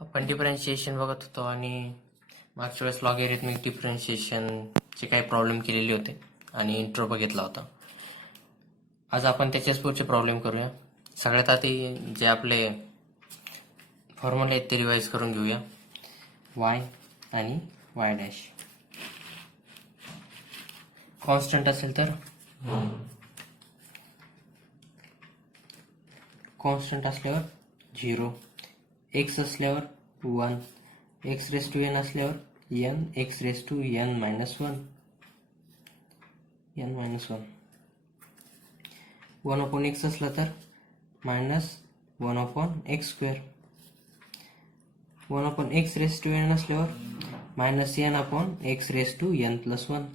आपण डिफरन्शिएशन बघत होतो आणि मागच्या वेळेस लॉगॅरिथमिक डिफरन्शिएशनचे काही प्रॉब्लेम केलेले होते आणि इंट्रो बघितला होता. आज आपण त्याच्याच पुढचे प्रॉब्लेम करूया. सगळ्यात आधी जे आपले फॉर्म्युले आहेत ते रिवाईज करून घेऊया. वाय आणि वाय डॅश कॉन्स्टंट असेल तर कॉन्स्टंट असल्यावर 0, एक्स असल्यावर 1, एक्स रेस टू एन असल्यावर n, x raise to n minus 1, n minus 1, 1 upon x असला तर minus 1 upon x square, 1 upon x raise to n असल्यावर minus n upon x raise to n plus 1.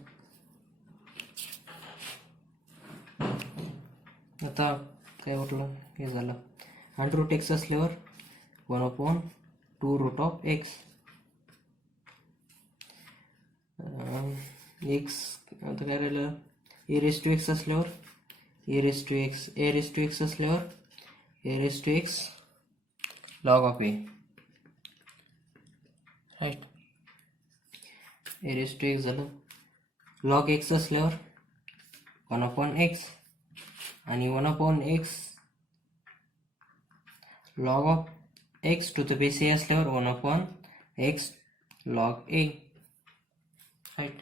आता काय उरलं, हे झालं. Under root x असल्यावर 1 upon 2 root of x, x आता काय राहिलं, ए रेस टू एक्स असल्यावर a raise to x, a raise to x असल्यावर a raise to x log of a, right. A raise to x झालं. Log x असल्यावर 1 upon x आणि 1 upon x log of x to the base a असल्यावर 1 upon x log a, right.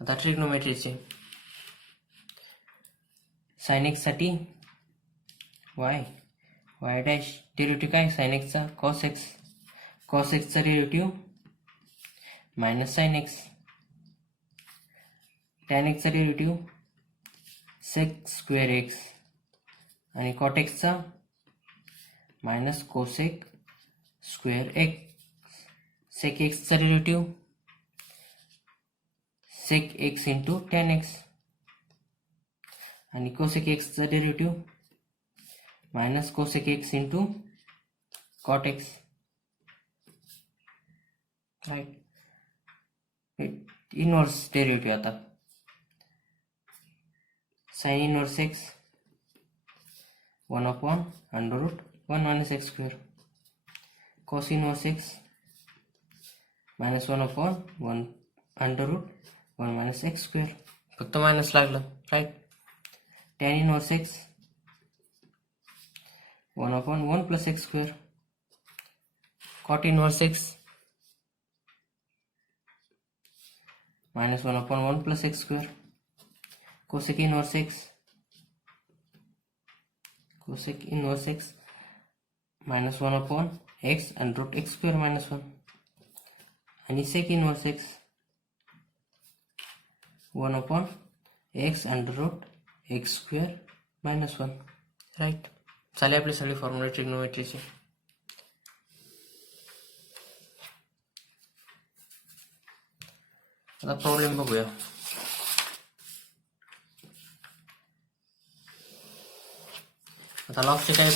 आता ट्रिग्नोमेट्रीचे sine x साठी Y, Y dash derivative काय sine एक्सचा, cos x, cos एक्सचा derivative minus sine x, tan एक्सचा derivative sec square x आणि cot एक्सचा minus cosec square x, sec एक्सचा derivative sec x into tan x आणि cosec एक्सचा derivative minus cosec x into cot x, right. Inverse derivative आता sine inverse x 1 upon under root 1 minus x square, cos inverse x minus 1 upon 1 under root 1 minus x square, फक्त minus लागलं, right. Tan inverse x 1 upon 1 plus x square, cot inverse x minus 1 upon 1 plus x square, cosec inverse x, cosec inverse x minus 1 upon x under root x square minus 1 आणि sec inverse x 1 upon x under root x square minus 1, right. झाले आपले सगळे फॉर्म्युले ट्रिग्नोमेट्रीचे. आता problem बघूया. आता लॉगचे काय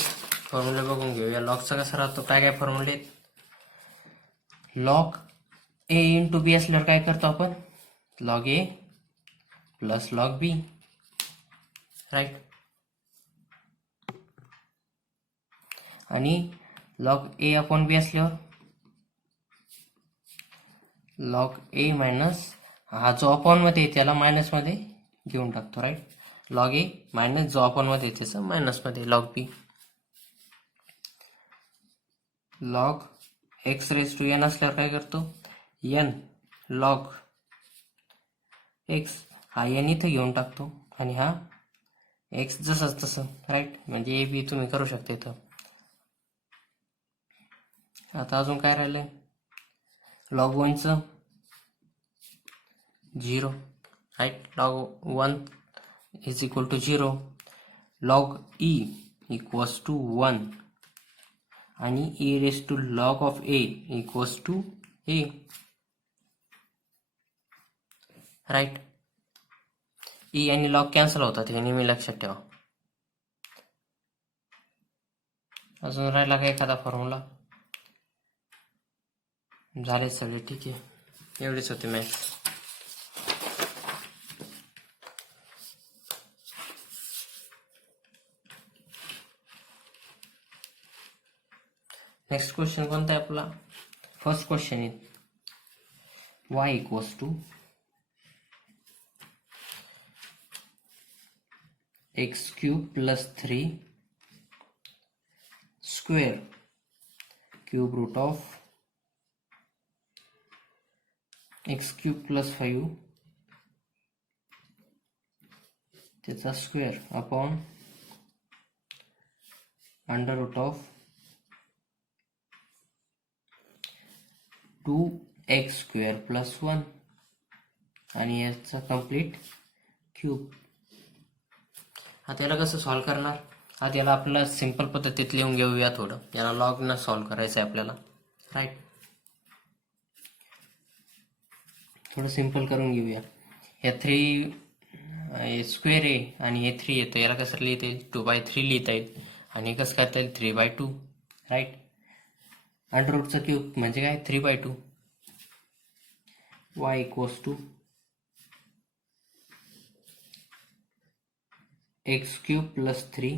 फॉर्म्युले बघून घेऊया. लॉगचा कसा राहतो, काय काय फॉर्म्युले आहेत. लॉग ए इंटू बी असल्यावर काय करतो आपण, log a plus log b, right. आणि लॉग ए अपॉन बी असल्यावर लॉग ए मायनस हा जो अपॉन मध्ये त्याला मायनस मध्ये घेऊन टाकतो, राईट. लॉग ए मायनस जो अपॉन मध्ये त्याचं मायनस मध्ये log b. Log x raise to n असल्यावर काय करतो, एन लॉग एक्स हा एन इथं घेऊन टाकतो आणि हा एक्स जसंच तसं, राईट. म्हणजे ए बी तुम्ही करू शकता इथं. आता अजून काय राहिलंय, लॉग 1चं 0, right. Log 1 is equal to 0, log e equals to 1 आणि a raise to log of a equals to a, right. E आणि लॉग कॅन्सल होतात हे नेहमी लक्षात ठेवा. अजून राहिला का एखादा फॉर्म्युला, झाले सगळे, ठीक आहे. एवढेच होते मॅथ्स. नेक्स्ट क्वेश्चन कोणता आहे आपला? फर्स्ट क्वेश्चन आहे y equals to x cube plus 3 square cube root of x cube plus 5 त्याचा square upon under root of 2x square plus 1 आणि याचा कम्प्लीट क्यूब. आता याला कसं सॉल्व्ह करणार? आता याला आपल्याला सिंपल पद्धतीत लिहून घेऊया. थोडं याला लॉग न सॉल्व्ह करायचं आहे आपल्याला, राईट. थोडं सिंपल करून घेऊया. या 3 स्क्वेअर आहे आणि हे 3 येतं, याला कसं लिहिता येईल? 2/3 लिहिता येईल. आणि कसं करता येईल? 3/2, राईट. अंडर रूटचा क्यूब म्हणजे काय? 3/2. y equals to x cube plus 3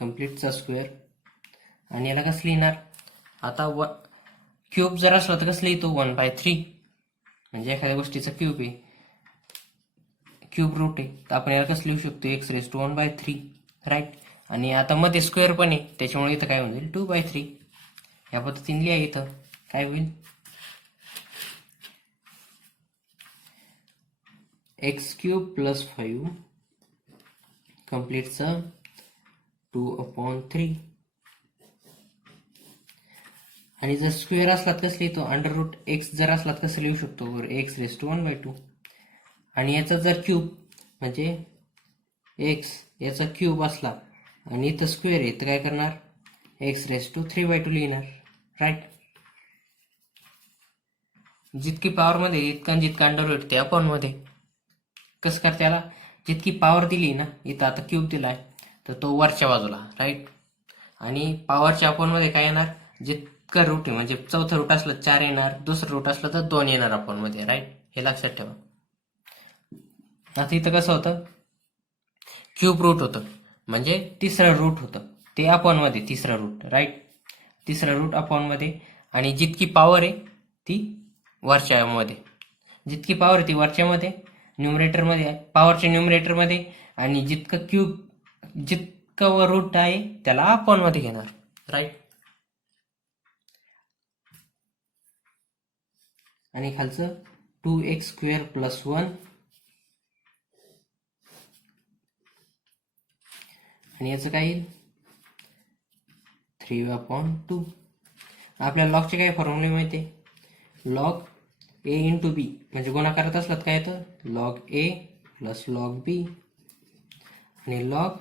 कम्प्लीटचा स्क्वेअर. आणि याला कसं लिहिणार? आता क्यूब जर असला तर कसं लिहितो? 1/3, म्हणजे एखाद्या गोष्टीचा क्यूब आहे, क्यूब रूट आहे, तर आपण याला कसं लिहू शकतो? X raise to 1/3, right. आणि आता मध्ये स्क्वेअर पण आहे, त्याच्यामुळे इथं काय होईल? 2/3. या पद्धतीने लिहा. इथं काय होईल? X cube plus 5 कम्प्लीटचं 2/3. आणि जर स्क्वेअर असलात कसं लिहितो? अंडर रूट एक्स जर असलात कसं लिहू शकतो? X raise to 1/2. आणि याचा जर क्यूब म्हणजे एक्स याचा क्यूब असला आणि इथं स्क्वेअर आहे, तर काय करणार? एक्स रेस टू 3/2 लिहिणार, राईट. जितकी पॉवर मध्ये जितका अंडर रूट ते अपॉन मध्ये. कसं करते याला? जितकी पॉवर दिली ना, इथं आता क्यूब दिलाय तर तो वरच्या बाजूला, राईट. आणि पॉवरच्या अपॉन मध्ये काय येणार? जितकं रूट आहे, म्हणजे चौथं रूट असलं 4 येणार, दुसरं रूट असलं तर 2 येणार अपॉन मध्ये, राईट. हे लक्षात ठेवा. आता इथं कसं होतं? क्यूब रूट होतं म्हणजे तिसरं रूट होतं, ते अपॉन मध्ये तिसरं रूट, राईट. तिसरं रूट अपॉन मध्ये. आणि जितकी पॉवर आहे ती वरच्या मध्ये, जितकी पॉवर आहे ती वरच्या मध्ये न्यूमरेटर मध्ये आहे, पॉवरच्या न्यूमरेटर मध्ये. आणि जितकं क्यूब जितकं रूट आहे त्याला अपॉन मध्ये घेणार, राईट. आणि खालचं 2x स्क्वेअर प्लस 1 आणि याचं काय येईल? 3/2. आपल्याला लॉगचे काय फॉर्म्युले माहिती आहे? लॉग a इंटू बी, म्हणजे गुणाकारात असलात काय येतं? Log a plus log b. आणि लॉग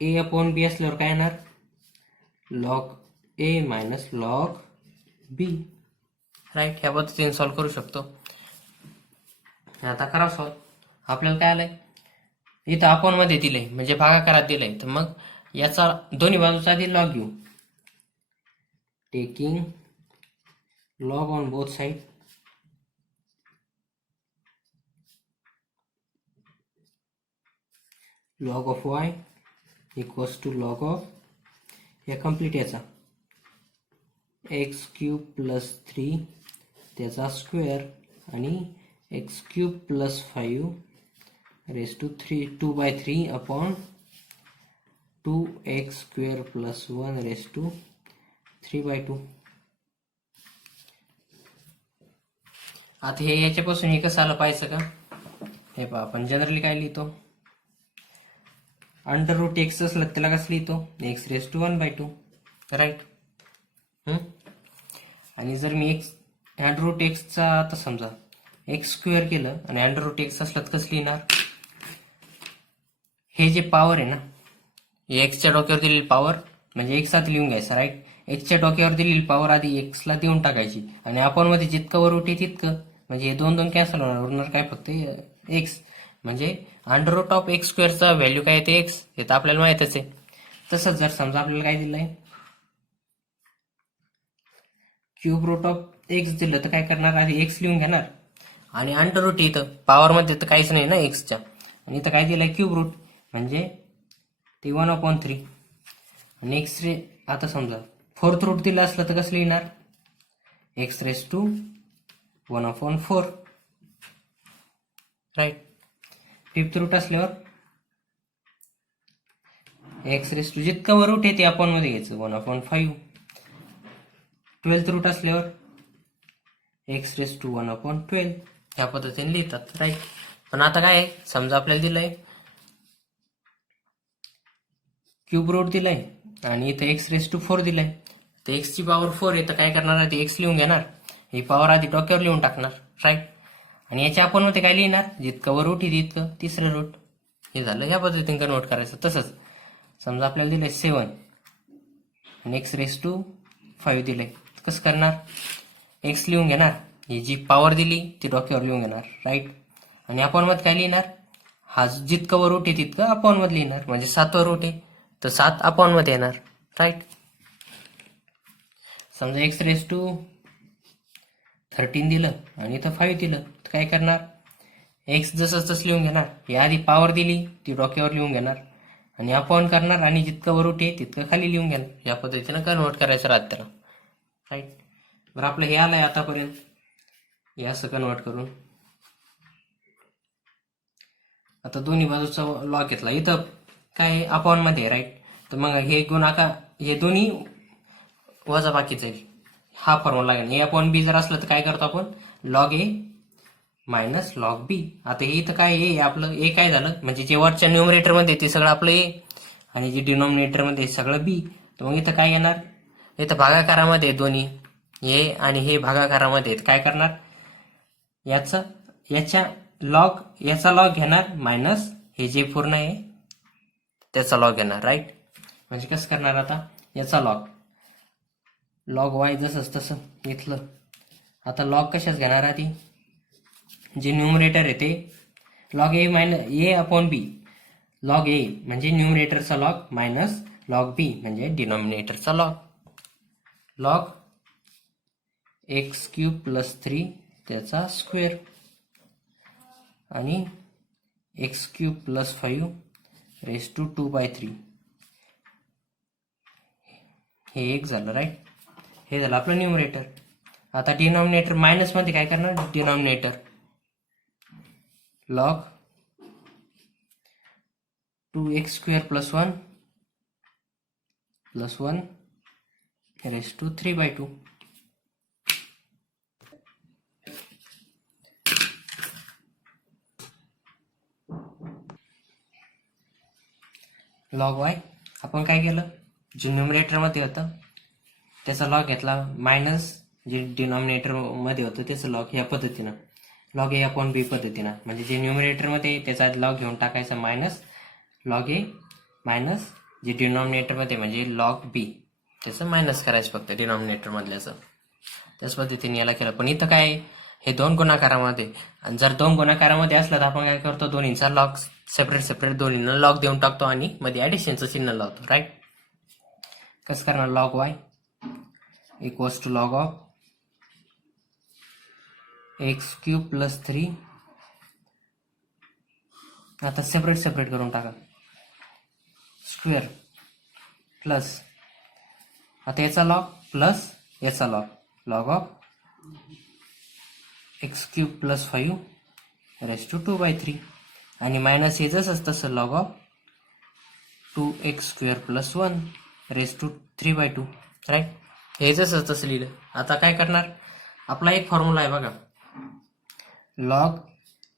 a अपॉन बी असल्यावर काय येणार? Log a minus log b, right. ह्या पद्धतीने सॉल्व्ह करू शकतो. आता करा सॉल्व्ह. आपल्याला काय आलंय? इथं अपॉन मध्ये दिलंय म्हणजे भागाकारात दिलंय, तर मग याचा दोन्ही बाजूचा आधी लॉग घेऊ. Taking log on both sides. Log of y equals to log of या कम्प्लीट याचा एक्स क्यूब प्लस 3 त्याचा स्क्वेअर आणि x cube plus 5 raise to 2/3 upon 2x square plus 1 raise to 3/2. आता हे याच्यापासून हे कसं आलं पाहिजे का? हे पहा, आपण जनरली काय लिहितो? अंडर रूट एक्स असलं त्याला कसं लिहितो? X raise to 1/2, right. आणि जर मी एक्स अंडर रूट एक्सचा आता समजा एक्स स्क्वेअर केलं आणि अंडर रूट एक्स असलं तर कसं लिहिणार? हे जे पॉवर आहे ना, एक्सच्या डोक्यावर दिलेली पॉवर म्हणजे एक्स आधी लिहून घ्यायचं, राईट. एक्सच्या डोक्यावर दिलेली पॉवर आधी एक्सला देऊन टाकायची आणि आपण मध्ये जितकं वर उठे तितकं, म्हणजे हे 2 कॅन्सल होणार, उरणार काय? फक्त एक्स. म्हणजे अंडर रूट ऑफ एक्स स्क्वेअरचा व्हॅल्यू काय येते? एक्स. हे तर आपल्याला माहितच आहे. तसंच जर समजा आपल्याला काय दिलंय? क्यूब रूट ऑफ एक्स दिलं तर काय करणार? आधी एक्स लिहून घेणार आणि अंडर रूट इथं पॉवर मध्ये तर काहीच नाही ना एक्सच्या, आणि इथं काय दिलंय? क्यूब रूट, म्हणजे ते 1/3. आणि एक्स रे आता समजा फोर्थ रूट दिलं असलं तर कसं लिहिणार? X raise to 1/4, right. Fifth root असल्यावर एक्स रेस टू जितकं वर रूट आहे ते आपण मध्ये घ्यायचं 1/5. ट्वेल्थ रूट असल्यावर एक्स रेस टू 1/12 ह्या पद्धतीने लिहितात, राईट. पण आता काय आहे, समजा आपल्याला दिलंय क्यूब रूट दिलाय आणि इथं एक्स रेस टू 4 दिलाय, तर एक्स ची पॉवर 4 आहे, तर काय करणार आहे, ते एक्स लिहून घेणार, ही पॉवर आधी डोक्यावर लिहून टाकणार, राईट. आणि याच्या आपण मध्ये काय लिहिणार, जितकं वर रूट आहे तितकं तिसरं रूट. हे झालं, ह्या पद्धतीने कन्वर्ट करायचं. तसंच समजा आपल्याला दिलंय 7 आणि एक्स रेस टू 5 दिलंय, कसं करणार, एक्स लिहून घेणार, ही जी पॉवर दिली ती डोक्यावर लिहून घेणार, राईट. आणि आपण मध्ये काय लिहिणार, हा जितकं वर रूट आहे तितकं आपण मध्ये लिहिणार, म्हणजे 7वर रूट आहे तर 7 आपण मध्ये येणार, राईट. समजा एक्स रेस टू 13 दिलं आणि इथं 5 दिलं, तर काय करणार, एक्स जसं तसं लिहून घेणार, ही आधी पॉवर दिली ती डोक्यावर लिहून घेणार आणि आपण करणार आणि जितकं वर रूट आहे तितकं खाली लिहून घेणार. या पद्धतीनं कन्वर्ट करायचं राहतं त्याला, राईट. बरं, आपलं हे आलंय आतापर्यंत, हे असं कन्वर्ट करून. आता दोन्ही बाजूचा लॉग घेतला, इथं काय अपॉन मध्ये, राईट. तर मग हे गुणाकार, हे दोन्ही वजा बाकीचं आहे, हा फॉर्म्युला लागेल. ए अपॉन बी जर असलं तर काय करतो आपण, लॉग ए मायनस लॉग बी. आता हे इथं काय ए आपलं, ए काय झालं, म्हणजे जे वरच्या न्यूमरेटर मध्ये ते सगळं आपलं ए आणि जे डिनॉमिनेटर मध्ये सगळं बी. तर मग इथं काय येणार, इथं भागाकारामध्ये दोन्ही हे आणि हे भागाकारामध्ये, काय करणार, याचा लॉग घेणार मायनस हे जे पूर्ण आहे त्याचा लॉग घेणार, राईट. म्हणजे कसं करणार, आता याचा लॉग वाय जसंच तसं घेतलं. आता लॉग कशाच घेणार आधी, जे न्यूमरेटर आहे ते log a minus a upon b, log a म्हणजे न्यूमरेटरचा लॉग मायनस लॉग बी म्हणजे डिनॉमिनेटरचा log. Log x cube plus 3 त्याचा स्क्वेअर आणि x cube plus 5 raise to 2/3, हे एक झालं, राईट. हे झालं आपलं न्यूमरेटर. आता डिनॉमिनेटर मायनस मध्ये काय करणार, denominator log 2x² plus 1 raise to 3/2. Log y आपण काय केलं, जे न्यूमरेटर मध्ये होतं त्याचा लॉग घेतला मायनस जे डिनॉमिनेटर मध्ये होतं त्याचं लॉग, ह्या पद्धतीनं लॉग ए अपॉन बी पद्धतीनं. म्हणजे जे न्यूमरेटर मध्ये त्याचा लॉग घेऊन टाकायचा मायनस लॉग ए मायनस जे डिनॉमिनेटर मध्ये म्हणजे लॉग बी त्याचं मायनस करायचं फक्त डिनॉमिनेटर मधल्याचं. त्याच पद्धतीने याला केलं. पण इथं काय, हे दोन गुणाकारामध्ये, आणि जर दोन गुणाकारामध्ये असलं तर आपण काय करतो, दोन्हीचा लॉग सेपरेट दोन्हीनं लॉग देऊन टाकतो आणि मध्ये ऍडिशनचं चिन्ह लावतो, राईट. कसं करणार, log y equals to log of x cube plus 3, आता सेपरेट करून टाका, स्क्वेअर प्लस आता याचा लॉग प्लस याचा log of x cube plus 5 raise to 2/3 आणि मायनस हे जसंच तसं log of 2x² plus 1 raise to 3/2, right. हे जसंच तसं लिहिलं. आता काय करणार, आपला एक फॉर्म्युला आहे बघा, लॉग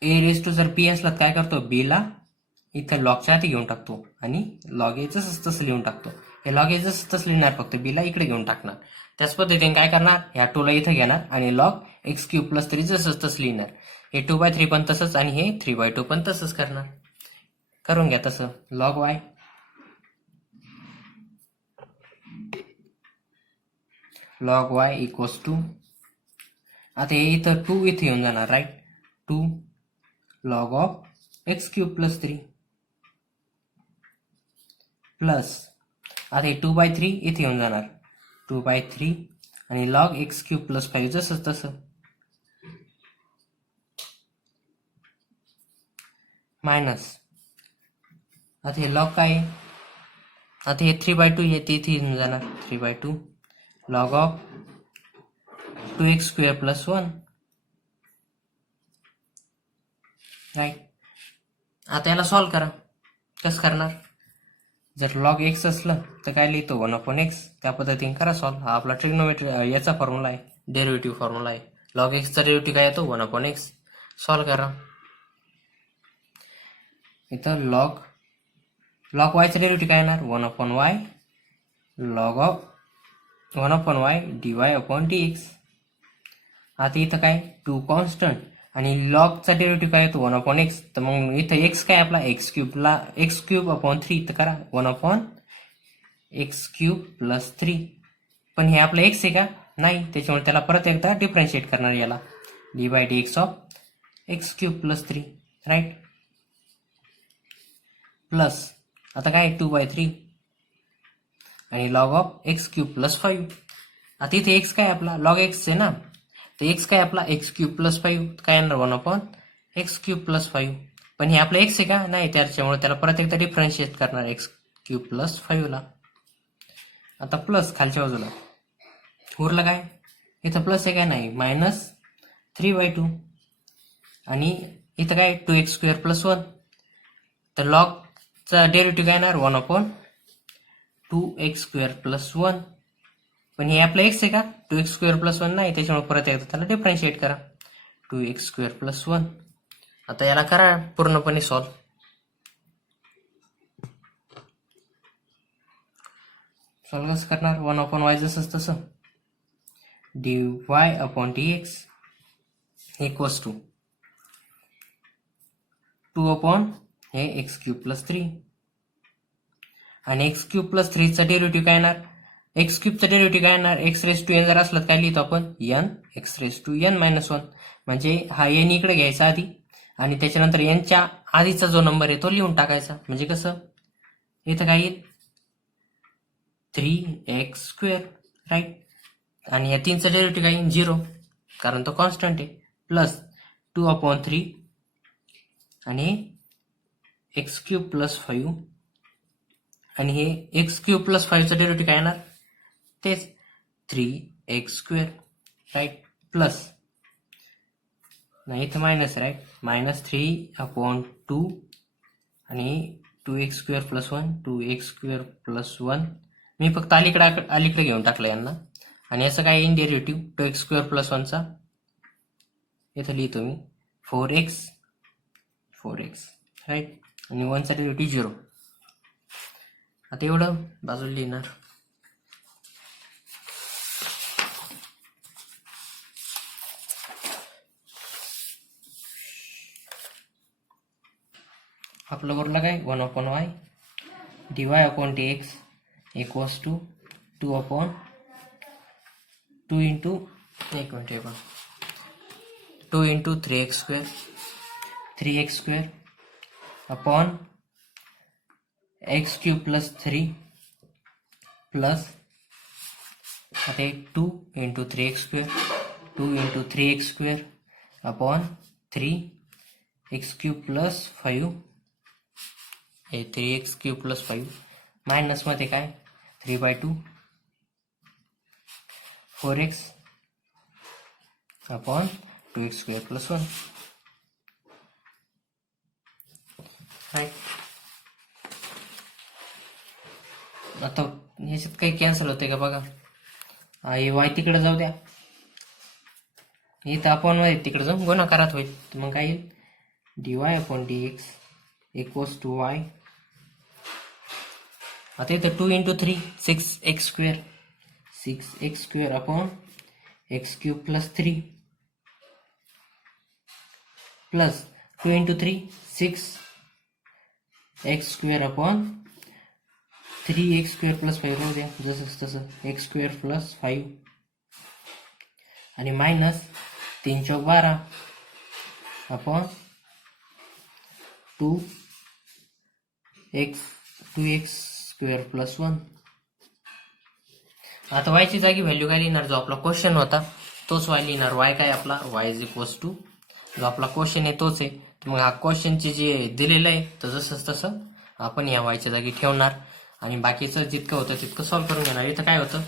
ए रेस टू जर बी असला काय करतो, बी ला इथं लॉगच्या आधी घेऊन टाकतो आणि लॉग ए जसंच तसं लिहून टाकतो. हे लॉग ए जसं तसं लिहिणार, फक्त बी ला इकडे घेऊन टाकणार. त्याच पद्धतीने काय करणार, ह्या 2 ला इथं घेणार आणि लॉग x³ प्लस 3 जसंच तसं लिहिणार. हे 2/3 पण तसंच आणि हे 3/2 पण तसंच करणार. करून घ्या तसं. लॉग वाय इक्वल्स टू, आता हे इथं 2 इथे येऊन जाणार, right. 2 log of x³ plus 3 plus आता हे 2/3 इथे येऊन जाणार, 2/3 आणि लॉग x³ प्लस 5 जसंच तसं मायनस आता हे लॉग काय, आता हे 3/2 हे इथे येऊन जाणार, 3/2 लॉग ऑफ 2x² + 1 राईट. आता याला सॉल्व करा. कसं करणार? जर लॉग एक्स असलं तर काय लिहितो 1/x. त्या पद्धतीने करा सॉल्व. हा आपला ट्रिग्नोमेट्री याचा फॉर्म्युला आहे, डेरिव्हेटिव्ह फॉर्म्युला आहे. लॉग एक्सचा डेरिव्हेटिव्ह काय येतो 1/x. सॉल्व करा. इथं लॉग वायचा डेरिव्हेटिव्ह काय येणार 1/y log of 1/y dy/dx. आता इथं काय 2 कॉन्स्टंट आणि लॉगचा डेरिव्हेटिव्ह काय येतो 1/x. तर मग इथं x काय आपला x³ तर करा 1/x³ + 3. पण हे आपलं x आहे का? नाही. त्याच्यामुळे त्याला परत एकदा डिफरन्शिएट करणार याला dy/dx of x³ + 3 right. Plus आता काय 2/3 आणि लॉग ऑफ x³ + 5. आता इथे x काय आपला लॉग x आहे ना, तर x काय आपला x³ + 5 काय येणार 1/x³ + 5. पण हे आपलं x आहे का? नाही. त्याच्यामुळे त्याला परत एकदा डिफरन्शिएट करणार x³ + 5 ला. आता प्लस खालच्या बाजूला उरलं काय? इथं प्लस आहे का? नाही. -3/2 आणि इथं काय 2x² + 1. तर लॉगचा डेरिव्हेटिव्ह काय येणार 1/2x² + 1. पण हे आपलं x आहे का? 2x² + 1 नाही. त्याच्यामुळे परत एकदा त्याला डिफरन्शिएट करा 2x² + 1. आता याला करा पूर्णपणे सॉल्व. सॉल्व कसं करणार? 1/y जसंच तसं dy/dx इक्वल्स टू 2/x³ + 3 आणि x³ + 3 चा डेरिव्हेटिव्ह काय येणार? x³ चा डेरिव्हेटिव्ह काय येणार? x⁻n जर असलं काय लिहितो आपण n x⁻n - 1. म्हणजे हा n इकडे घ्यायचा आधी आणि त्याच्यानंतर n च्या आधीचा जो नंबर आहे तो लिहून टाकायचा. म्हणजे कसं इथं काय येईल 3x² राईट. आणि या 3चा डेरिव्हेटिव्ह काय येईल 0 कारण तो कॉन्स्टंट आहे. प्लस 2/3 आणि x³ + 5 आणि हे x³ + 5 चा डेरिव्हेटिव्ह काय येणार? तेच 3x² राईट. प्लस नाही इथं मायनस राईट -3/2 आणि 2x² + 1 2x² + 1. मी फक्त अलीकडे घेऊन टाकलं यांना. आणि याचं काय येईल डेरिव्हेटिव्ह 2x² + 1 चा इथं लिहितो मी 4x राईट. आणि 1 चा डेरिव्हेटिव्ह 0. आता एवढं बाजूला लिहिणार. आपलं उरलं काय 1/y dy/dx equals to 2 into 3x² upon x³ + 3 plus आता 2 इंटू 3x² अपॉन 3x³ + 5 हे 3x³ + 5 मायनस मध्ये काय 3/2 4x अपॉन 2x² + 1 राईट. आता ह्याच्यात काही कॅन्सल होते का बघा. हे y तिकडे जाऊ द्या. इथं अपॉन y तिकडे जाऊन गुणाकारात होईल. तर मग काय येईल dy/dx इक्वल्स टू y. आता इथं 2 into 3 6x² upon x³ + 3 plus 2 into 3 6x² upon 3x² + 5 राहू द्या जसं तसं x² + 5 आणि मायनस 3 × 12 अपॉन 2x² + 1. आता y ची जागी व्हॅल्यू काय लिहिणार? जो आपला क्वेश्चन होता तोच y लिहिणार. y काय आपला y = जो आपला क्वेश्चन आहे तोच आहे. मग हा क्वेश्चनचे जे दिलेलं आहे तर जसंच तसं आपण या y च्या जागी ठेवणार आणि बाकीचं जितकं होतं तितकं सॉल्व्ह करून घेणार. इथं काय होतं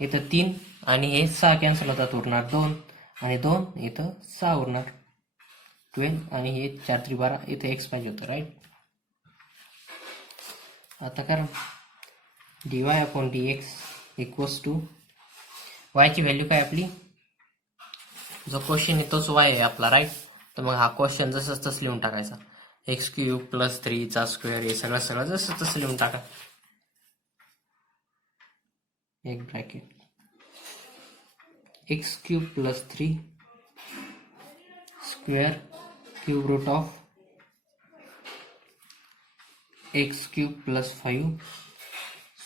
इथं 3 आणि हे 6 कॅन्सल होतात, उरणार 2 आणि 2 इथं 6 उरणार 12 आणि हे 4 3 12 इथं x पाहिजे होतं, राईट. आता करा dy upon dx equals to वायची व्हॅल्यू काय आपली, जो क्वेश्चन आहे तोच y आहे आपला, राईट. तर मग हा क्वेश्चन जसं तसं लिहून टाकायचा, एक्स क्यूब प्लस 3 चा स्क्वेअर, हे सगळं जसं तसं लिहून टाका. एक bracket x cube plus 3 square cube root of x cube plus 5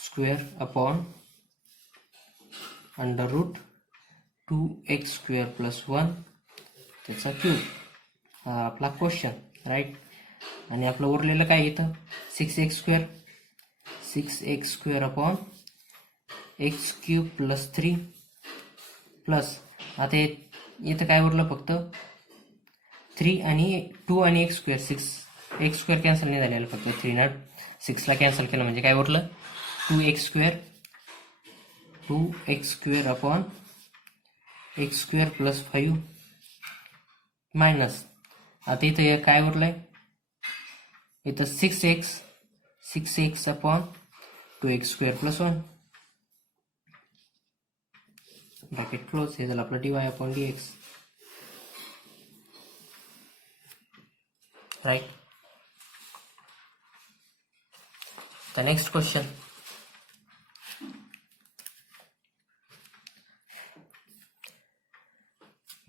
square upon under root 2x square plus 1 त्याचा क्यूब. हा आपला क्वेश्चन, राईट. आणि आपलं उरलेलं काय इथं 6x square upon x cube plus 3 plus, आता इथं काय उरलं फक्त 3 आणि 2 आणि x square, 6x square cancel नाही झालेलं, फक्त 3 ना 6ला कॅन्सल केलं म्हणजे काय उरलं 2x square upon x square plus 5 minus, आता इथं काय उरलंय इथं 6x upon 2x square plus 1 bracket close. हे झालं आपलं dy upon dx, right. The next question.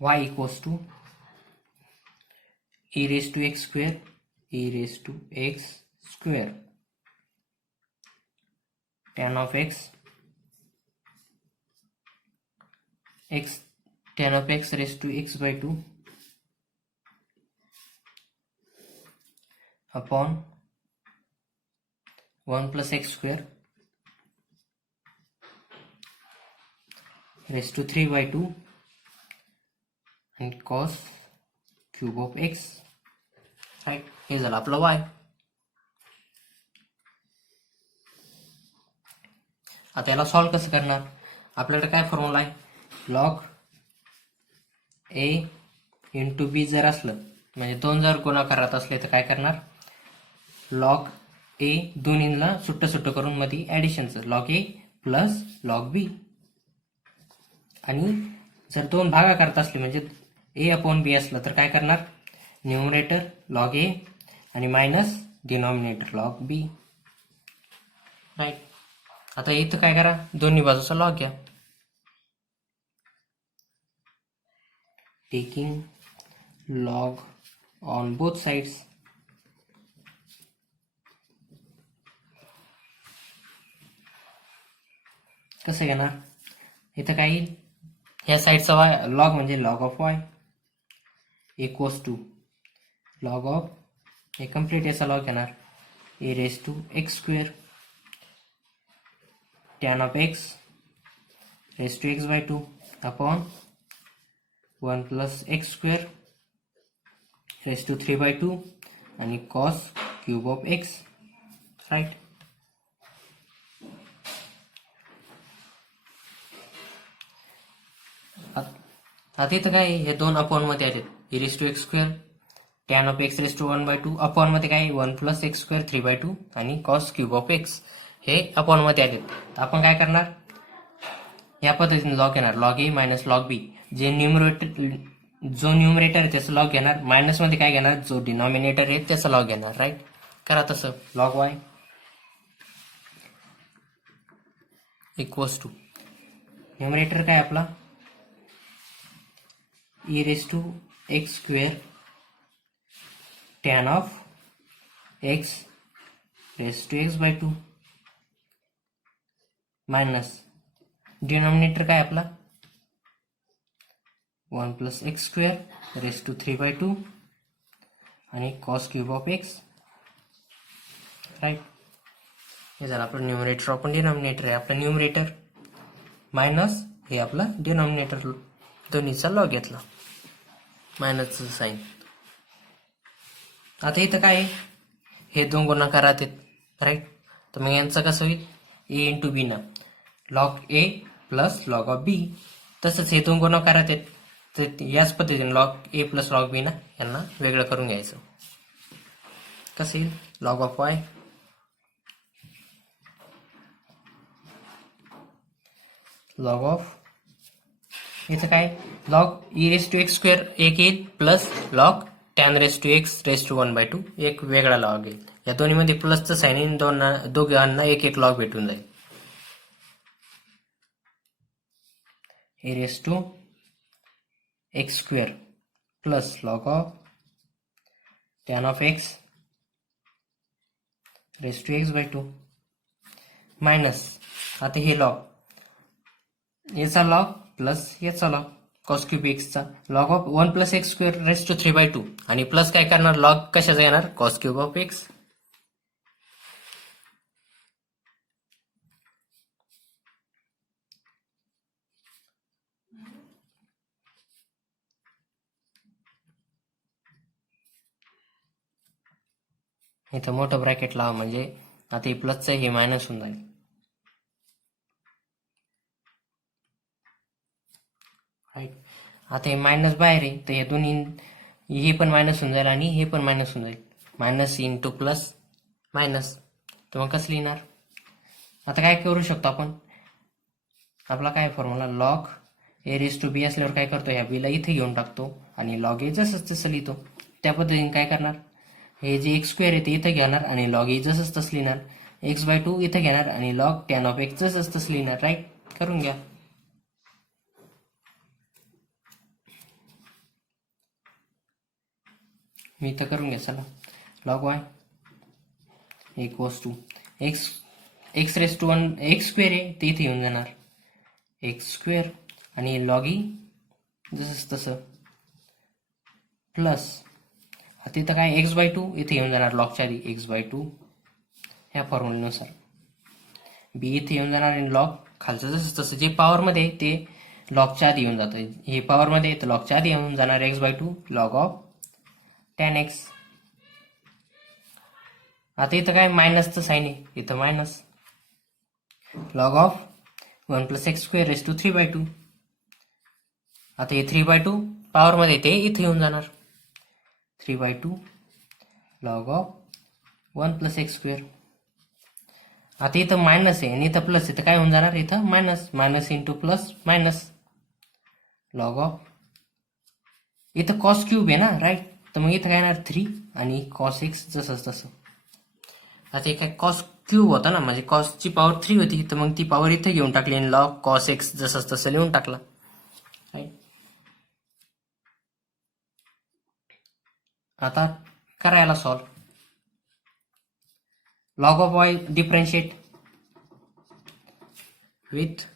Y equals to e raised to x square tan of x raised to x by 2 upon 1 plus x square raised to 3 by 2 and cos cube of x, right. हे झालं आपलं y. आता याला solve कसं करणार, आपल्याकडे काय formula आहे, लॉग a इंटू बी जर असलं म्हणजे 2 जर गुणाकारात असले तर काय करणार, लॉग a दोन्हीला सुट्ट करून मध्ये ऍडिशनचं log a plus log b, आणि जर 2 भागाकारात असले म्हणजे a अपॉन बी असलं तर काय करणार, न्यूमरेटर लॉग a आणि minus denominator log b, right. आता इथं काय करा, दोन्ही बाजूचा लॉग घ्या, taking log on both sides, कसं घेणार, इथं काय येईल, ह्या साईडचा वाय लॉग म्हणजे log of y equals to log of, हे कम्प्लीट याचा लॉग घेणार, a raise to x square tan of x raise to x by 2 upon 1 plus x square raise to 3 by 2 आणि cos cube of x, right. आता इथं काय, हे 2 upon मध्ये आले, e raise to x square tan of x raise to 1 by 2 upon मध्ये काय 1 plus x square 3 by 2 आणि कॉस क्यूब ऑफ एक्स, हे अपॉन मध्ये आले. तर आपण काय करणार, या पद्धतीने लॉग घेणार, लॉग ए मायनस लॉग बी, जो न्यूमरेटर आहे त्याचा लॉग घेणार, मायनस मध्ये काय घेणार, जो डिनॉमिनेटर आहे त्याचा लॉग घेणार, राईट. करा तसं, log y equals to numerator काय आपला e raise to x square tan of x raise to x by 2 minus denominator काय आपला 1 plus x square raise to 3 by 2 आणि cos cube of x, right. हे झालं आपलं न्यूमरेटर, आपण denominator आहे आपलं न्यूमरेटर मायनस हे आपलं डिनॉमिनेटर, दोन्हीचा लॉग घेतला, मायनसचं साईन. आता इथं काय आहे, हे 2 गुणाकारात आहेत, राईट. तर मग यांचं कसं होईल, ए इंटू बी ना log a plus log of b. तसंच हे दोन गुणाकारात आहेत तर याच पद्धतीने log a plus log b ना यांना वेगळं करून घ्यायचं. कसं येईल log of y log of इथं काय log e raise to x square एक येईल plus log tan raise to x raise to 1/2 एक वेगळा लॉग येईल. या दोन्हीमध्ये प्लसचं साइन इन दोघांना एक एक लॉग भेटून जाईल. A raise to x square plus log of tan of x raise to x/2 minus आता हे लॉग याचा लॉग प्लस याचा लॉग कॉस क्यूब एक्सचा log of 1 + x² raise to 3/2 आणि प्लस काय करणार लॉग कशाचा येणार कॉस क्यूब ऑफ एक्स. इथं मोठं ब्रॅकेट लावा म्हणजे आता हे प्लसचं हे मायनस होऊन जाईल. राईट आता हे मायनस बाहेर आहे तर हे दोन्ही हे पण मायनस होऊन जाईल आणि हे पण मायनस होऊन जाईल. मायनस इंटू प्लस मायनस तर मग कसं लिहिणार. आता काय करू शकतो आपण आपला काय formula log a raise to b असल्यावर काय करतो ह्या बीला इथे घेऊन टाकतो आणि लॉग ए जसंच तसं लिहितो. त्या पद्धतीने काय करणार हे जे एक्स स्क्वेअर आहे ते इथं घेणार आणि लॉग ए जसंच तसं लिहिणार. x/2 इथं घेणार आणि लॉग टॅन ऑफ एक्स जसंच तसं लिहिणार. राईट करून घ्या. मी इथं करून घ्या चला log y equals to x raise to 1 x square आहे ते इथे येऊन जाणार एक्स स्क्वेअर आणि लॉग ई जसंच तसं प्लस आता इथं काय x/2 इथे येऊन जाणार लॉगच्या आधी x/2 ह्या फॉर्म्युल्यानुसार बी इथे येऊन जाणार आणि लॉग खालचं जसं तसं जे पॉवरमध्ये ते लॉगच्या आधी येऊन जातं. हे पॉवरमध्ये तर लॉगच्या आधी येऊन जाणार x/2 log of tan x. आता इथं काय मायनसचं साईन आहे इथं minus log of 1 + x² raise to 3/2. आता हे 3/2 पॉवरमध्ये ते इथे येऊन जाणार 3/2 लॉग ऑफ 1 + x². आता इथं मायनस आहे आणि इथं प्लस आहे तर काय होऊन जाणार इथं minus minus into plus minus log of इथं कॉस क्यूब आहे ना राईट तर मग इथं काय येणार 3 आणि कॉस एक्स जसंच तसं. आता हे काय कॉस क्यूब होता ना म्हणजे कॉसची पॉवर 3 होती तर मग ती पॉवर इथे घेऊन टाकली आणि लॉग कॉस एक्स जसंच तसं लिहून टाकला. राईट आता करायला solve log of y differentiate with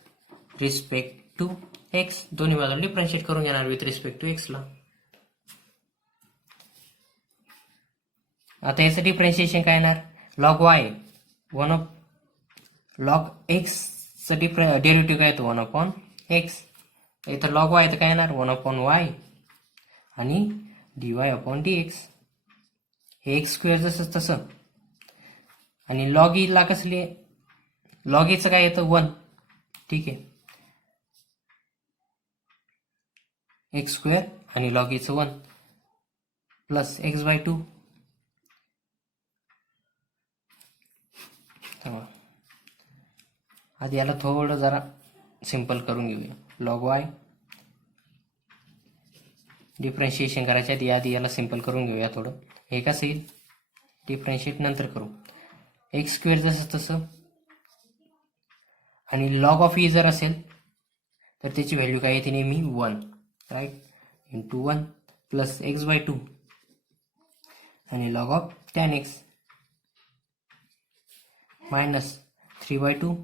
respect to x दोन्ही बाजूला डिफरन्शिएट करून घेणार विथ रिस्पेक्ट टू एक्सला. आता याचं डिफरन्शिएशन काय येणार लॉग वाय लॉग एक्सचं डेरिव्हेटिव्ह काय येतो 1/x. इथं लॉग वाय तर काय येणार 1/y आणि dy/dx हे x² जसंच तसं आणि लॉग ईला कसली लॉग ईचं काय येतं 1 ठीक आहे x² आणि लॉग ईचं 1 प्लस x/2 आधी याला थोडं जरा सिंपल करून घेऊया. लॉग वाय डिफरन्शिएशन करायच्या आधी याला सिंपल करून घेऊया थोडं. हे कसं येईल डिफरन्शिएट नंतर करू x² जसं तसं आणि लॉग ऑफ ई जर असेल तर त्याची व्हॅल्यू काय येते नेहमी 1 राईट इंटू 1 प्लस x/2 आणि log of tan x minus 3/2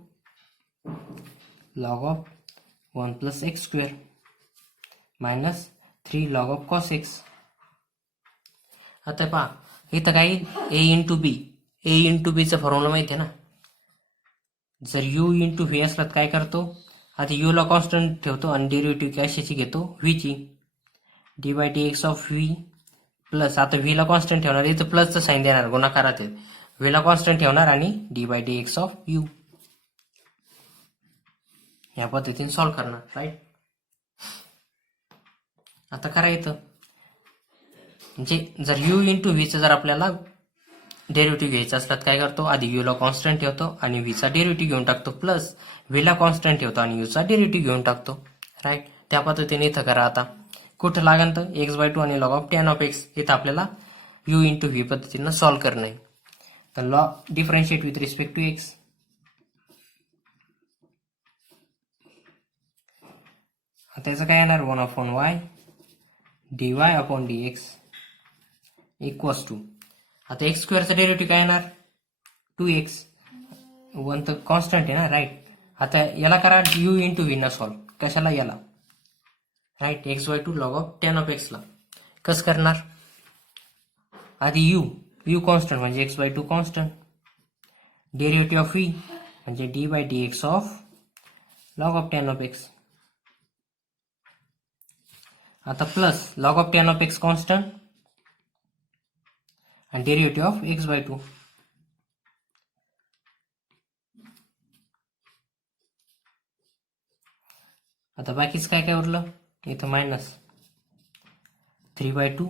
log of 1 + x² minus 3 log of cos x. आता पहा इथं काय a into b a into बीचा फॉर्म्युला माहिती आहे ना. जर u इंटू व्ही असला काय करतो आता u ला कॉन्स्टंट ठेवतो आणि डेरिव्हेटिव्ह कशाची घेतो v ची d/dx ऑफ v प्लस आता v ला कॉन्स्टंट ठेवणार इथं प्लसचं साईन देणार गुणाकारात आहे v ला कॉन्स्टंट ठेवणार आणि d/dx ऑफ u या पद्धतीने सॉल्व्ह करणार. राईट. आता करा इथं म्हणजे जर u इंटू व्हीचा जर आपल्याला डेरिव्हेटिव्ह घ्यायचा असला तर काय करतो, आधी u ला कॉन्स्टंट ठेवतो आणि व्हीचा डेरिव्हेटिव्ह घेऊन टाकतो, प्लस v ला कॉन्स्टंट ठेवतो आणि u चा डेरिव्हेटिव्ह घेऊन टाकतो. राईट. त्या पद्धतीने इथं करा. आता कुठं लागेल तर x/2 आणि log of tan of x इथं आपल्याला u इंटू व्ही पद्धतीनं सॉल्व्ह करणं आहे. तर log differentiate with respect to x. आता याचं काय येणार, 1/y dy upon dx equals to, आता एक्स स्क्वेअरचं डेरिव्हेटिव्ह काय येणार, 2x. 1 तर कॉन्स्टंट आहे ना. राईट. आता याला करा u इंटू व्ही ना सॉल्व्ह. कशाला, याला. Right. x/2 log of tan of x ला कसं करणार, आधी u कॉन्स्टंट म्हणजे x/2 constant, derivative of v म्हणजे d/dx of log of tan of x. आता plus log of tan of x constant आणि डेरिव्हेटिव्ह ऑफ x/2. आता बाकीच काय काय उरलं, इथं मायनस 3/2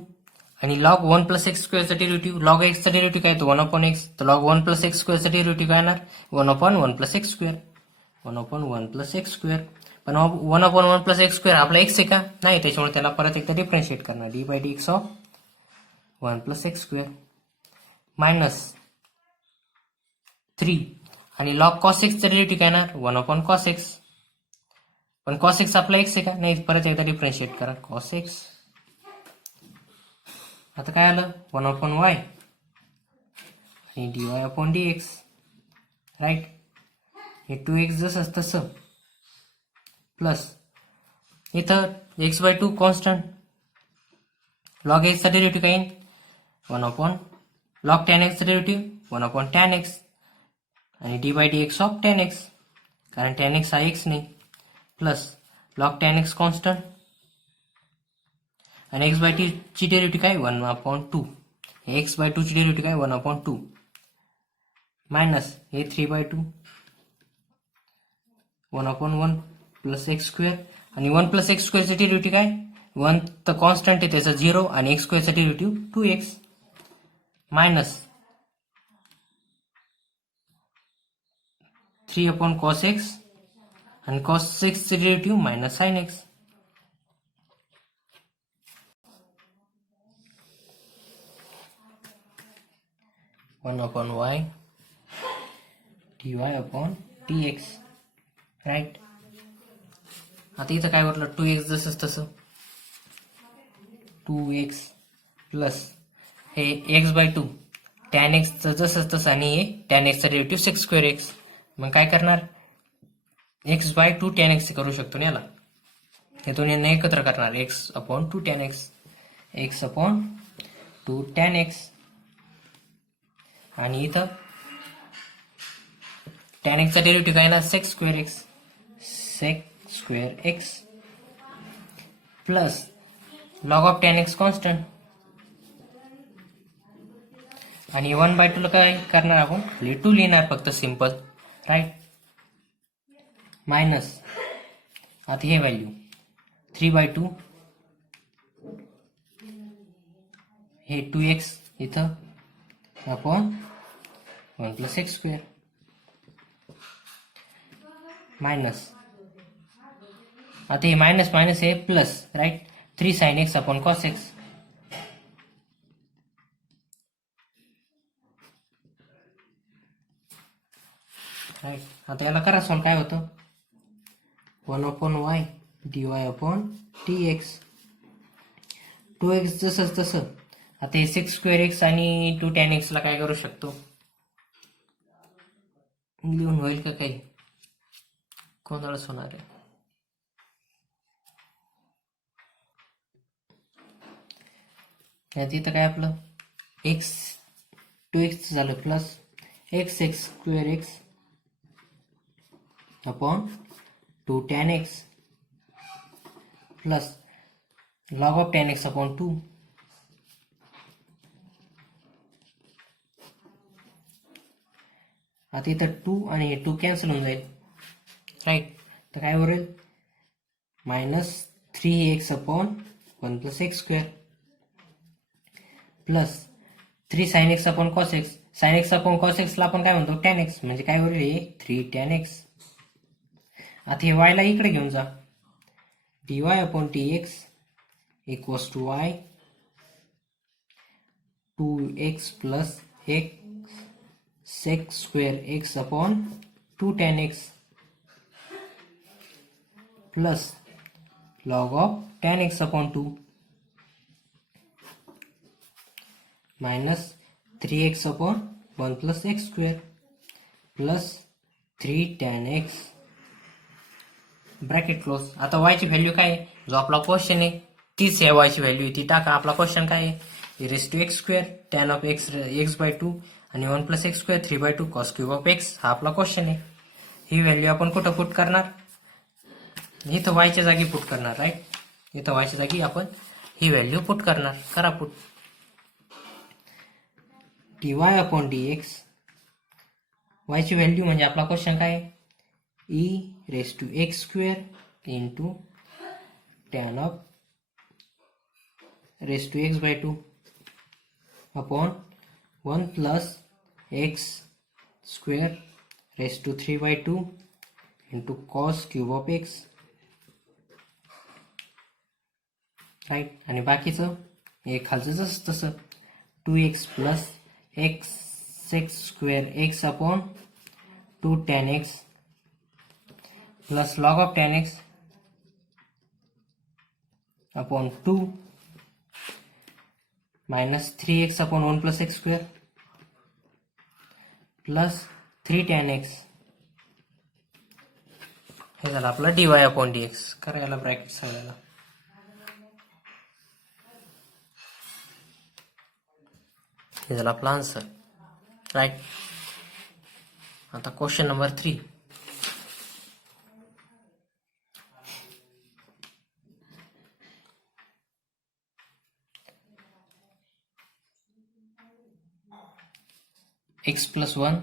आणि log 1 प्लस एक्स स्क्वेअरचा डेरिव्हेटिव्ह, log x चा डेरिव्हेटिव्ह काय तो 1/x, तर log 1 प्लस एक्स स्क्वेअरचा डेरिव्हेटिव्ह काय येणार, 1/1 plus x square. 1/1 plus x square. पण 1/1 प्लस एक्स स्क्वेअर आपला एक्स आहे का, नाही, त्याच्यामुळे त्याला परत एकदा डिफरन्शिएट करणार, d/dx of 1 plus x square minus 3 आणि log cos x चा डेरिव्हेटिव्ह काय येणार, 1/cos x. पण cos x आपला x आहे का, नाही, परत एकदा डिफरन्शिएट करा, cos x. आता काय आलं, 1/y आणि dy अपॉन dx. राईट. हे 2x जसं तसं प्लस इथं x/2 कॉन्स्टंट, log x चा डेरिव्हेटिव्ह काय येईल, 1 log tan x चा डेरिव्हेटिव्ह 1/tan x आणि d/dx ऑफ tan x, कारण tan x हा x नाही, plus log tan x constant आणि x/2 ची डेरिव्हेटिव्ह काय 1/2, x/2 ची डेरिव्हेटिव्ह काय 1/2 मायनस हे 3/2 1/1 प्लस एक्स स्क्वेअर आणि 1 प्लस एक्स स्क्वेअरचं डेरिव्हेटिव्ह काय, 1 तर कॉन्स्टंट आहे त्याचा 0 आणि एक्स स्क्वेअरचं derivative 2x minus 3/cos x आणि cos x चे derivative minus sin x. y dy upon dx. Right. आता इथं काय म्हटलं, 2x जसंच तसं 2x प्लस हे x/2 tan x जसंच तसं आणि हे tan x चा डेरिव्हेटिव्ह sec square x. मग काय करणार, x/2 tan x करू शकतो ना याला, हे दोन्ही एकत्र करणार, x/2 tan x, x/2 tan x आणि इथं tan x चा डेरिव्हेटिव्ह काय ना sec square x plus log of tan x constant आणि 1/2 ला काय करणार आपण, 2 लिहिणार फक्त सिंपल. राईट. मायनस आता हे व्हॅल्यू 3/2 हे 2x इथं upon 1 plus x square minus आता हे मायनस मायनस हे plus. Right. 3 sin x upon cos x. Right. आता याला करा सॉल्व, काय होतं 1/y dy upon dx. 2x जसंच तसं. आता हे 6 square x आणि 2 tan x ला काय करू शकतो, लिहून होईल का काही, कोणालाच होणार आहे. इथं काय आपलं x 2x झालं plus x square x upon 2 tan x plus log of tan x upon 2 आता इथं 2 आणि हे 2 कॅन्सल होऊन जाईल. राईट. तर काय उरेल -3x/1 + x² plus 3sin x/cos x. sin x/cos x ला आपण काय म्हणतो tan x, म्हणजे काय उरेल हे 3 tan x. आता हे y ला इकडे घेऊन जा, dy/dx = y 2x + x sec² x/2 tan x plus log of tan x/2 minus 3x/1 + x² plus 3 tan x bracket close. आता y ची व्हॅल्यू काय आहे, जो आपला क्वेश्चन आहे तीच आहे y ची व्हॅल्यू, ती टाका. आपला क्वेश्चन काय आहे, e⁻x² tan of x x/2 आणि 1 + x² 3/2 cos³ x हा आपला क्वेश्चन आहे. ही व्हॅल्यू आपण कुठं पुट करणार, इथं y च्या जागी पुट करणार, राईट. इथं y च्या जागी आपण ही व्हॅल्यू पुट करणार. करा पुट. dy/dx y ची व्हॅल्यू म्हणजे आपला क्वेश्चन काय आहे, e⁻x² tan of x/2 upon 1 + x² 3/2 cos³ x, right. आणि बाकीचं हे खालचं जसं तसं 2x + x sec² x/2 tan x plus log of tan x upon 2 minus 3x/1 + x² plus 3 tan x. हे झालं आपलं dy/dx. करायला ब्रॅकेट सगळ्याला. हे झालं आपला आन्सर, राईट. आता question number 3. x + 1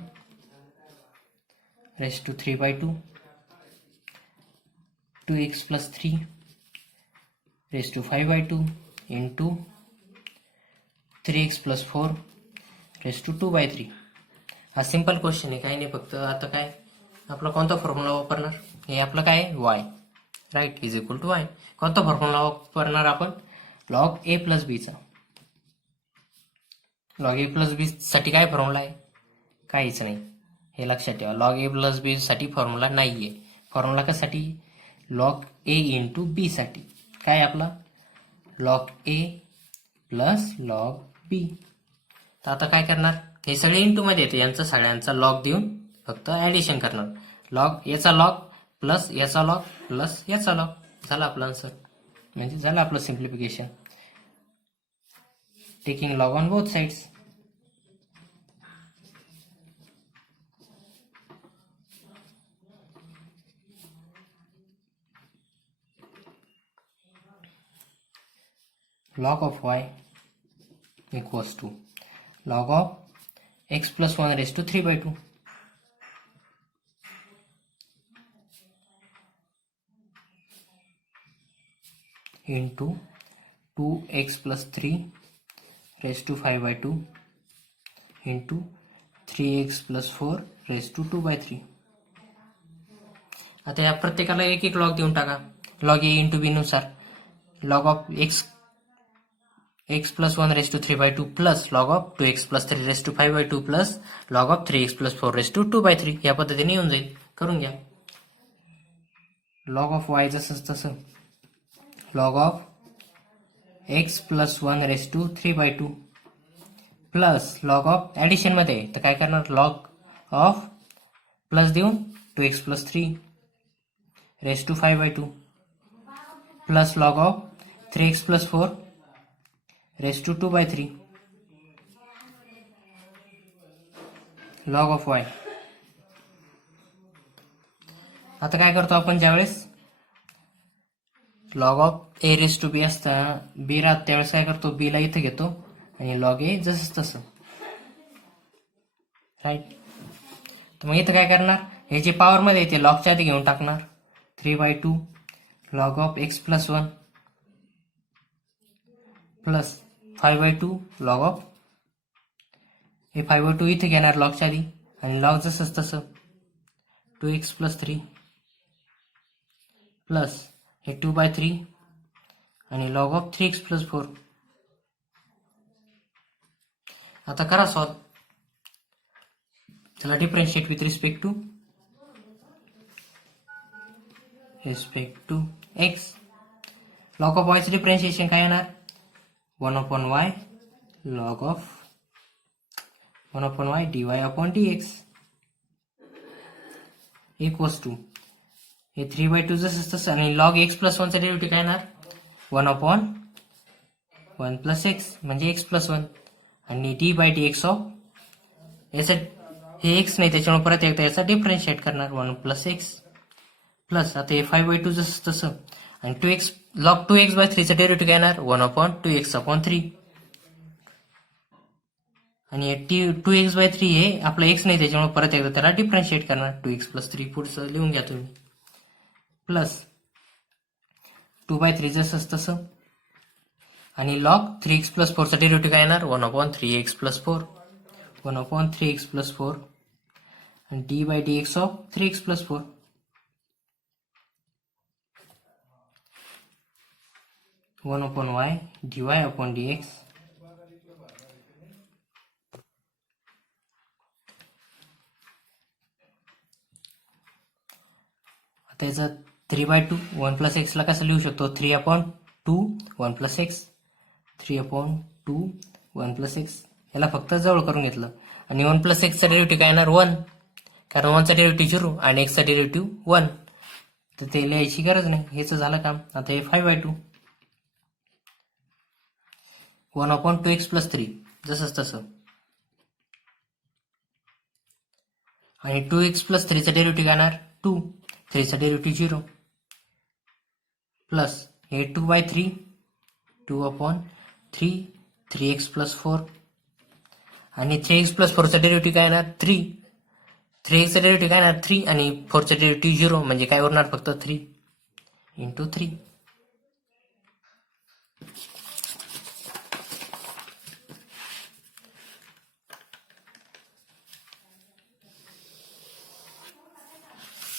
/ 3/2 2x + 3 / 5/2 into 3x + 4 / 2/3. हा सिंपल क्वेश्चन आहे, काही नाही. फक्त आता काय आपला कोणता फॉर्म्युला वापरणार, हे आपलं काय आहे y, राईट, = y. कोणता फॉर्म्युला वापरणार आपण, log a + b चा. log a + b साठी काय फॉर्म्युला आहे, काहीच नाही. हे लक्षात ठेवा, log a + b साठी फॉर्म्युला नाहीये. फॉर्म्युला कशासाठी, log a × b साठी. काय आपला log a + log b. तर आता काय करणार, हे सगळे इंटू मध्ये येते, यांचा सगळ्यांचा लॉग देऊन फक्त ऍडिशन करणार. लॉग याचा लॉग प्लस याचा लॉग प्लस याचा लॉग, झाला आपला आन्सर. म्हणजे झालं आपलं simplification, taking log on both sides. log of y equals to log of x + 1 / 3/2 into 2x + 3 / 5/2 into 3x + 4 / 2/3. आता या प्रत्येकाला एक एक लॉग देऊन टाका. log a × b नुसार log of x + 1 / 3/2 plus log of 2x + 3 / 5/2 plus log of 3x + 4 / 2/3. या पद्धतीने येऊन जाईल. करून घ्या. log of y जसं तसं, log of x + 1 / 3/2 plus log of addition मध्ये तर काय करणार, log of प्लस देऊन 2x + 3 / 5/2 plus log of 3x + 4 / 2/3 log of y. आता काय करतो आपण, ज्यावेळेस log of a⁻b असता b राहत त्यावेळेस काय करतो, b ला इथं घेतो आणि log a जसं तसं, राईट. तर मग इथं काय करणार, हे जे पॉवर मध्ये येते लॉगच्या आधी घेऊन टाकणार. 3/2 log of x plus 1 plus 5/2 log of हे 5/2 इथे घेणार लॉगच्या आधी आणि लॉग जसंच तसं 2x plus 3 प्लस हे 2/3 आणि log of 3x plus 4. आता करा सॉल्व. चला differentiate with respect to x. log of y चे डिफरन्शिएशन काय येणार 1/y log of 1/y dy/dx equals to हे 3/2 जसंच तसं आणि log x plus 1 चा डेरिव्हेटिव्ह काय येणार 1/1 plus x म्हणजे x plus 1 आणि d/dx ऑफ याचा हे x नाही त्याच्यामुळे परत एकदा याचा डिफरन्शिएट करणार 1 plus x प्लस आता हे 5/2 जसं तसं आणि 2x log 2x/3 चा डेरिव्हेटिव्ह काय येणार 1/2x/3 आणि 2x/3 हे आपला x नाही त्याच्यामुळे परत एकदा त्याला डिफरन्शिएट करणार 2x plus 3 पुढचं लिहून घ्या तुम्ही प्लस 2/3 जसंच तसं आणि log 3x plus 4 चा डेरिव्हेटिव्ह काय येणार 1/3x plus 4 1/3x plus 4 आणि d/dx of 3x plus 4 1/y dy/dx आता याचा 3/2 1 plus x ला कसं लिहू शकतो 3/2 1 plus x 3/2 1 plus x याला फक्त जवळ करून घेतलं आणि 1 plus x चा डेरिव्हेटिव्ह काय येणार 1 कारण 1 चा डेरिव्हेटिव्ह 0 आणि x चा डेरिव्हेटिव्ह 1 तर ते लिहायची गरज नाही हेच झालं काम. आता हे 5/2 1/2x plus 3 जसंच तसं आणि 2x plus 3 चा डेरिव्हेटिव्ह येणार 2 3 चा डेरिव्हेटिव्ह 0 प्लस हे 2/3 2/3 3x plus 4 आणि 3x plus 4 चा डेरिव्हेटिव्ह काय येणार 3 3x चा डेरिव्हेटिव्ह काय येणार 3 आणि 4 चा डेरिव्हेटिव्ह 0 म्हणजे काय उरणार फक्त 3 into 3.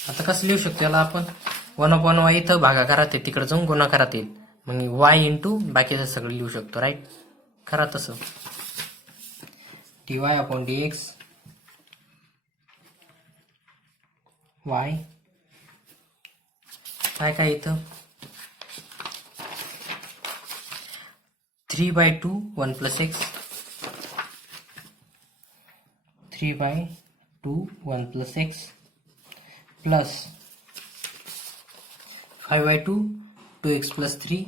आता कसं लिहू शकतो याला आपण 1/y इथं भागाकारात आहे तिकडे जाऊन गुणाकारात येईल मग y इंटू बाकीचं सगळं लिहू शकतो राईट. करा तसं dy/dx y काय काय इथं 3/2 1 plus x 3/2 1 plus x plus 5/2 2x plus 3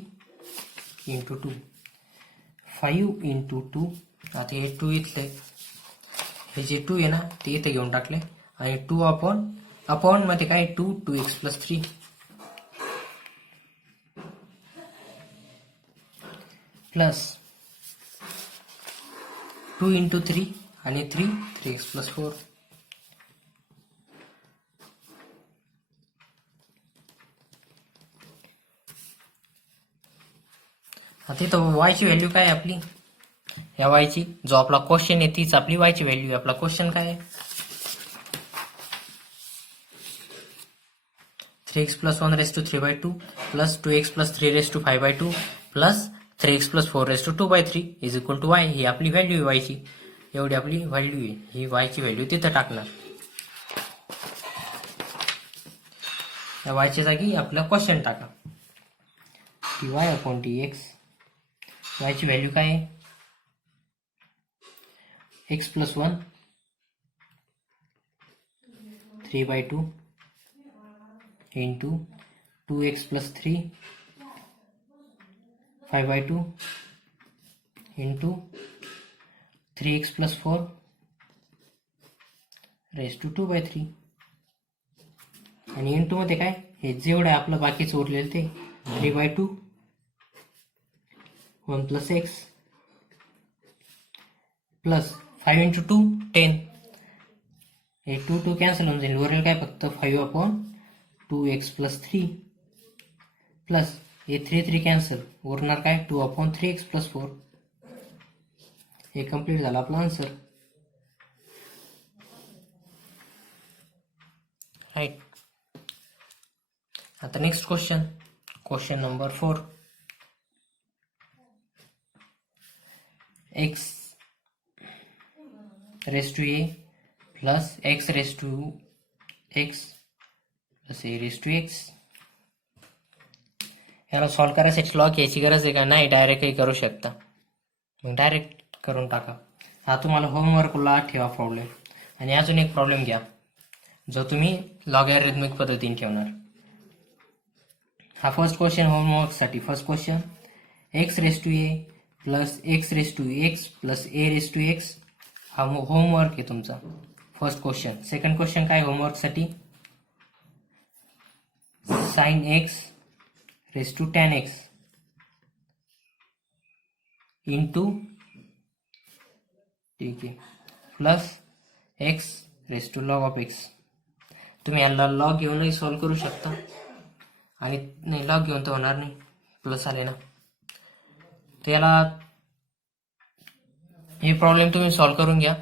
into 2 5 into 2 आता हे 2 इथले हे जे 2 आहे ना ते इथे घेऊन टाकले आणि 2/अपॉन मध्ये काय 2x plus 3 प्लस 2 into 3 आणि 3x plus 4 आता इथं y ची व्हॅल्यू काय आहे आपली या y ची जो आपला क्वेश्चन आहे तीच आपली y ची व्हॅल्यू आहे. आपला क्वेश्चन काय आहे 3x plus 1 raised to 3/2 plus 2x plus 3 raised to 5/2 plus 3x plus 4 raised to 2/3 is equal to y. ही आपली व्हॅल्यू आहे y ची एवढी आपली व्हॅल्यू आहे ही y ची व्हॅल्यू तिथं टाकणार या y च्या जागी आपला क्वेश्चन टाका dy/dx y ची व्हॅल्यू काय आहे x plus 1 3/2 into 2x plus 3 5/2 into 3x plus 4 raised to 2/3 आणि इंटू मध्ये काय हे जेवढं आपलं बाकीचं उरलेलं ते 3/2 1 plus x प्लस 5 into 2 10 हे 2 कॅन्सल होऊन जाईल उरेल काय फक्त 5/2 2x+3 प्लस हे 3 कॅन्सल, उरणार काय 2/3x+4. हे कम्प्लीट झालं आपलं आन्सर. राईट. आता next question number 4. x raised to a plus x raised to x plus a raised to x. याला सॉल्व्ह करायसाठी लॉग यायची गरज आहे का? नाही, डायरेक्टही करू शकता. मग डायरेक्ट करून टाका. हा तुम्हाला होमवर्कला ठेवा प्रॉब्लेम. आणि अजून एक प्रॉब्लेम घ्या जो तुम्ही लॉगॅरिथमिक पद्धतीने ठेवणार. हा फर्स्ट क्वेश्चन होमवर्कसाठी. First question x raise to a plus x raise to x plus a raise to x. हा होमवर्क आहे तुमचा फर्स्ट क्वेश्चन. सेकंड क्वेश्चन काय होमवर्कसाठी? Sine x raise to tan x into, ठीक आहे, plus x raise to log of x. तुम्ही याला log घेऊनही सॉल्व्ह करू शकता. आणि नाही, लॉग घेऊन तर होणार नाही, प्लस आले ना. तर याला हे प्रॉब्लेम तुम्ही सॉल्व्ह करून घ्या.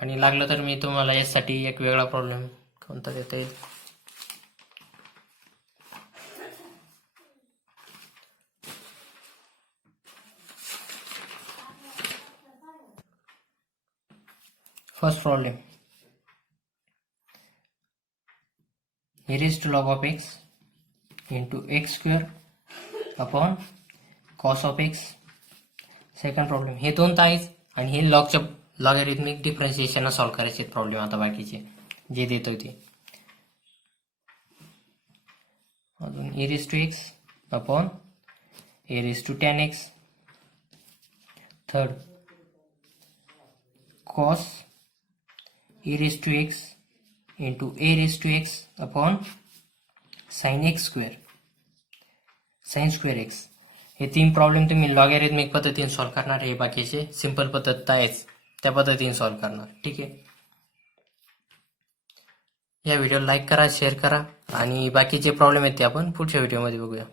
आणि लागलं तर मी तुम्हाला यासाठी एक वेगळा प्रॉब्लेम कोणता देता येईल. First problem, e raised to log of x into x square upon cos of x. Second problem, हे दोन तर आहेच. आणि हे लॉगॅरिथमिक डिफरन्शिएशन सॉल्व्ह करायचे प्रॉब्लेम आता बाकीचे जे देतोय ते. अजून e raised to x upon a raised to tan x. Third, cos e raised to x into a raised to x upon sin x square, sin square x. हे तीन problem तुम्ही लॉगॅरिथमिक पद्धतीने सॉल्व्ह करणार. हे बाकीचे simple पद्धत आहेच, त्या पद्धतीने सॉल्व्ह करणार. ठीक आहे. या व्हिडिओला लाईक करा, शेअर करा आणि बाकीचे प्रॉब्लेम आहेत ते आपण पुढच्या व्हिडिओमध्ये बघूया.